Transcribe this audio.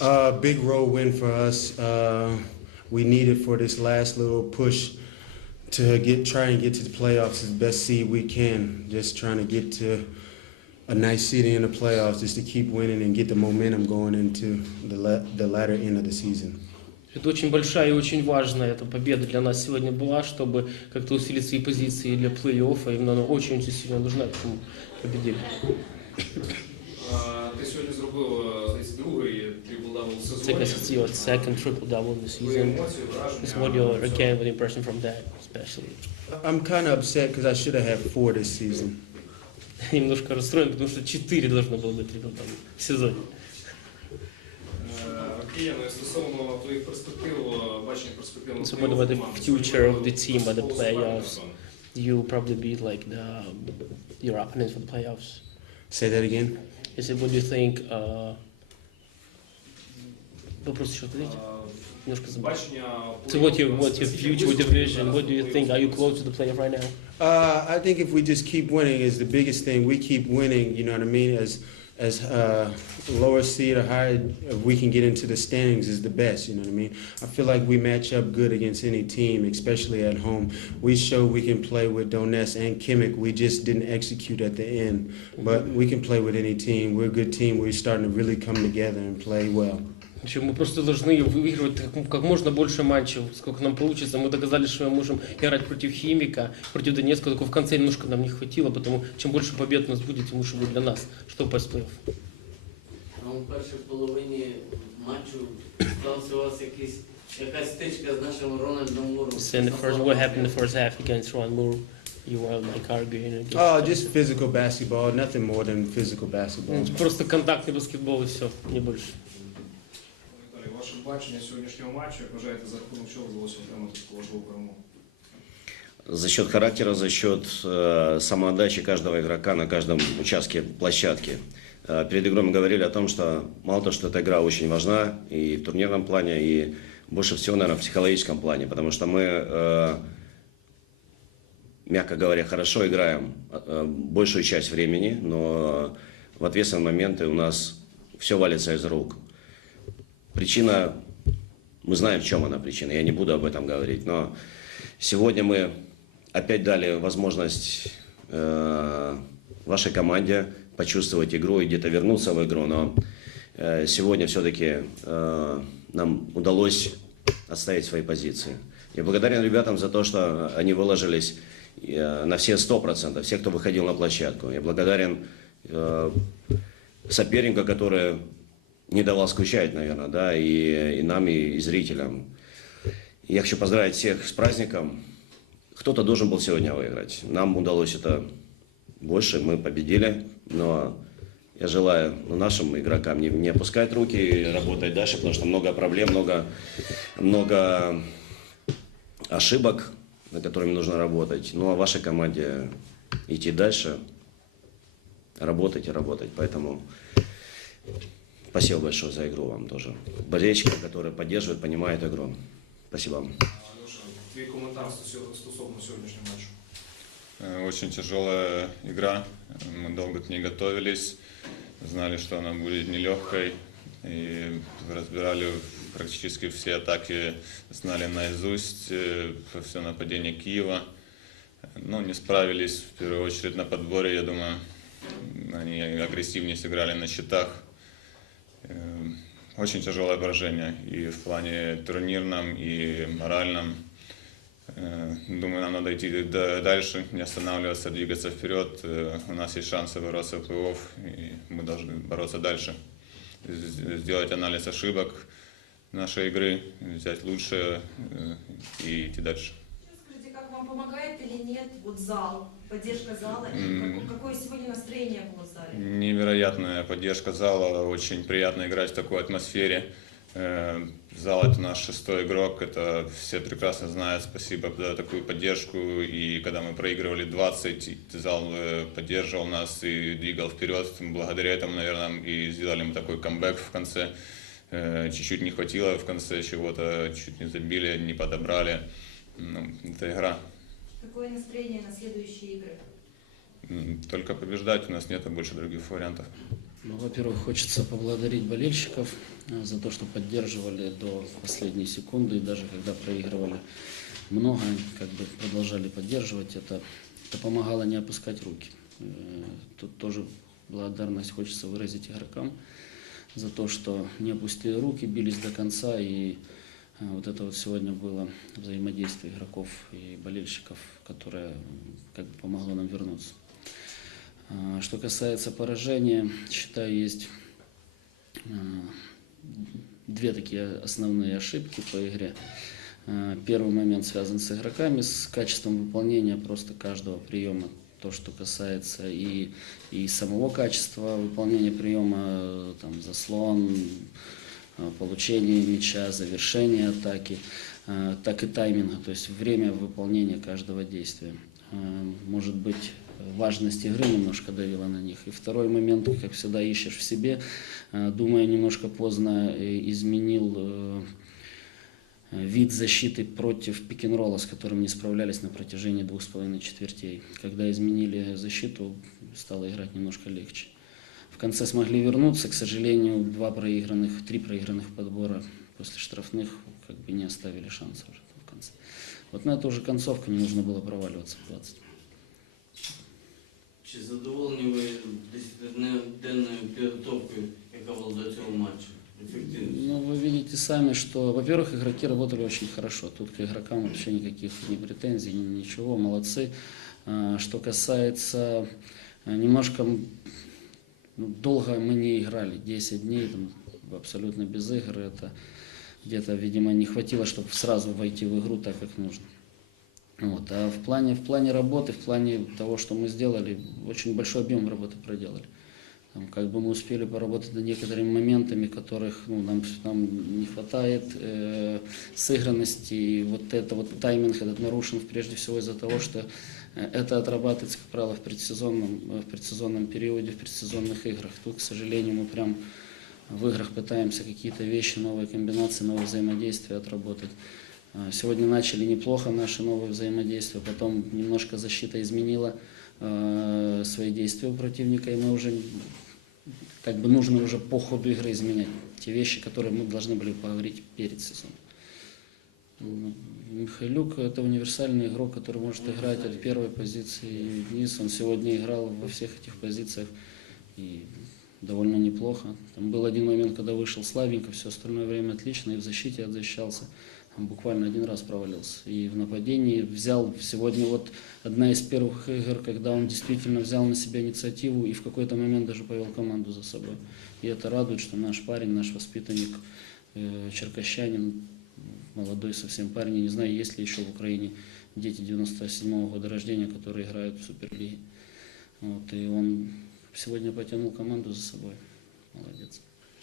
Uh, big road win for us. Uh, we needed for this last little push to get try and get to the playoffs as best seed we can. Just trying to get to a nice seeding in the playoffs, just to keep winning and get the momentum going into the la- the latter end of the season. Это очень большая и очень важная эта победа для нас сегодня была, чтобы как-то усилить свои позиции для плей-оффа. Именно она очень-очень сильно нужна, поэтому победили. А, Ти сьогодні трипл-дабл в сезоні. It's like it's your second triple double in the Твої season. емоції, враження. It's what your again with impression from that, especially. I'm kind of upset because I should have had four this season. Немножко расстроен, потому что 4 должно было быть трипл дабл в сезоне. Е, Окей, ну і стосовно твоїх перспектив, е, бачення перспектив на So плей-офф what about the команди? future of the team at the Футбол playoffs? суперником. You probably beat like the your opponents for the playoffs. Say that again. Is it what do you think? Uh, вопрос еще ответьте. Е, Немножко забыл. Бачення So what your плей-офф, what's your наскільки future близько division? зараз What do you до think? Are you плей-офф? close to the playoff right now? Uh, I think if we just keep winning is the biggest thing. We keep winning, you know what I mean? As as uh, lower seed or higher, if we can get into the standings is the best. You know what I mean? I feel like we match up good against any team, especially at home. We show we can play with Donetsk and Kimmich. We just didn't execute at the end, but we can play with any team. We're a good team. We're starting to really come together and play well. Общем, мы просто должны выигрывать как, как можно больше матчев, сколько нам получится. Мы доказали, что мы можем играть против Химика, против Донецка, только в конце немножко нам не хватило, потому чем больше побед у нас будет, тем лучше будет для нас, в плей-офф. Ну, у першій половині матчу стався у вас якийсь, якась стичка з нашим Рональдом Муром. So in the first, what happened in the first half against Ron Moore? You were like arguing against. Oh, just physical basketball. Nothing more than physical basketball. Ну, Просто контактный баскетбол и все, не больше Віталій, ваше бачення сьогоднішнього матчу, як вважаєте, за рахунок чого вдалося отримати таку важливу перемогу? За счет характера, за счет э, самоотдачи каждого игрока на каждом участке площадки. Э, перед игрой мы говорили о том, что мало того, что эта игра очень важна и в турнирном плане, и больше всего, наверное, в психологическом плане, потому что мы, э, мягко говоря, хорошо играем э, большую часть времени, но в ответственные моменты у нас все валится из рук. Причина, мы знаем, в чем она причина, я не буду об этом говорить, но сегодня мы опять дали возможность э, вашей команде почувствовать игру и где-то вернуться в игру, но э, сегодня все-таки э, нам удалось отстоять свои позиции. Я благодарен ребятам за то, что они выложились э, на все 100%, все, кто выходил на площадку. Я благодарен э, сопернику, который не давал скучать, наверное, да, и, и нам, и, и зрителям. Я хочу поздравить всех с праздником. Кто-то должен был сегодня выиграть. Нам удалось это больше, мы победили, но я желаю ну, нашим игрокам не, не опускать руки и работать дальше, потому что много проблем, много, много ошибок, над которыми нужно работать. Ну а вашей команде идти дальше, работать и работать. Поэтому спасибо большое за игру вам тоже. Болельщикам, которые поддерживают, понимают игру. Спасибо вам. Стосовно. Э, Очень тяжелая игра. Мы долго к ней готовились, знали, что она будет нелегкой. И разбирали практически все атаки, знали наизусть э, все нападение Киева. Ну, не справились в первую очередь на подборе, я думаю, они агрессивнее сыграли на счетах. Очень тяжелое поражение и в плане турнирном, и моральном. Э, Думаю, нам надо идти да- дальше, не останавливаться, двигаться вперед. Э, У нас есть шансы бороться в плей-офф, и мы должны бороться дальше. Сделать анализ ошибок нашей игры, взять лучшее э, и идти дальше. Вам помогает или нет вот зал, поддержка зала, какое сегодня настроение было в зале? Невероятная поддержка зала, очень приятно играть в такой атмосфере. Э, Зал это наш шестой игрок, это все прекрасно знают, спасибо за такую поддержку. И когда мы проигрывали 20, и зал э, поддерживал нас и двигал вперед. Благодаря этому, наверное, и сделали мы такой камбэк в конце. Э, Чуть-чуть не хватило в конце чего-то, чуть не забили, не подобрали. Ну, это игра. Какое настроение на следующие игры? Только побеждать, у нас нет больше других вариантов. Ну, во-первых, хочется поблагодарить болельщиков э, за то, что поддерживали до последней секунды, и даже когда проигрывали много, как бы продолжали поддерживать. Это, это помогало не опускать руки. Э, Тут тоже благодарность хочется выразить игрокам за то, что не опустили руки, бились до конца, и вот это вот сегодня было взаимодействие игроков и болельщиков, которое как бы помогло нам вернуться. А, Что касается поражения, считаю, есть а, две такие основные ошибки по игре. А, Первый момент связан с игроками, с качеством выполнения просто каждого приема. То, что касается и, и самого качества выполнения приема, э, там, заслон, э, получение мяча, завершение атаки, э, так и тайминга, то есть время выполнения каждого действия. Э, Может быть, важность игры немножко давила на них. И второй момент, как всегда, ищешь в себе. Думаю, немножко поздно изменил вид защиты против пик-н-ролла, с которым не справлялись на протяжении двух с половиной четвертей. Когда изменили защиту, стало играть немножко легче В конце смогли вернуться, к сожалению, два проигранных, три проигранных подбора после штрафных как бы не оставили шанса уже в конце. Вот на эту уже концовку не нужно было проваливаться в 20. Чи задоволені ви десятиденною підготовкою, яка була до цього матчу? Ефективністю? Ну, вы видите сами, что, во-первых, игроки работали очень хорошо. Тут к игрокам вообще никаких ни претензий, ни ничего, молодцы. А, Что касается а, немножко, м, ну, долго мы не играли, 10 дней там, абсолютно без игр. Это где-то, видимо, не хватило, чтобы сразу войти в игру так, как нужно. Вот. А в плане, в плане работы, в плане того, что мы сделали, очень большой объем работы проделали. Там, как бы мы успели поработать над некоторыми моментами, которых ну, нам, нам не хватает, э, сыгранности. И вот это вот тайминг этот нарушен прежде всего из-за того, что это отрабатывается, как правило, в предсезонном, э, в предсезонном периоде, в предсезонных играх. Тут, к сожалению, мы прям в играх пытаемся какие-то вещи, новые комбинации, новые взаимодействия отработать. А, Сегодня начали неплохо наши новые взаимодействия, потом немножко защита изменила э, свои действия у противника, и мы уже как бы нужно уже по ходу игры изменять те вещи, которые мы должны были поговорить перед сезоном. Михайлюк это универсальный игрок, который может играть от первой позиции вниз. Он сегодня играл во всех этих позициях и довольно неплохо. Там был один момент, когда вышел слабенько, все остальное время отлично, и в защите отзащищался. Там буквально один раз провалился. И в нападении взял сегодня вот одна из первых игр, когда он действительно взял на себя инициативу и в какой-то момент даже повел команду за собой. И это радует, что наш парень, наш воспитанник, э, черкащанин, молодой совсем парень, я не знаю, есть ли еще в Украине дети 97 года рождения, которые играют в Суперлиге. Вот, и он сегодня потянул команду за собой. Молодец.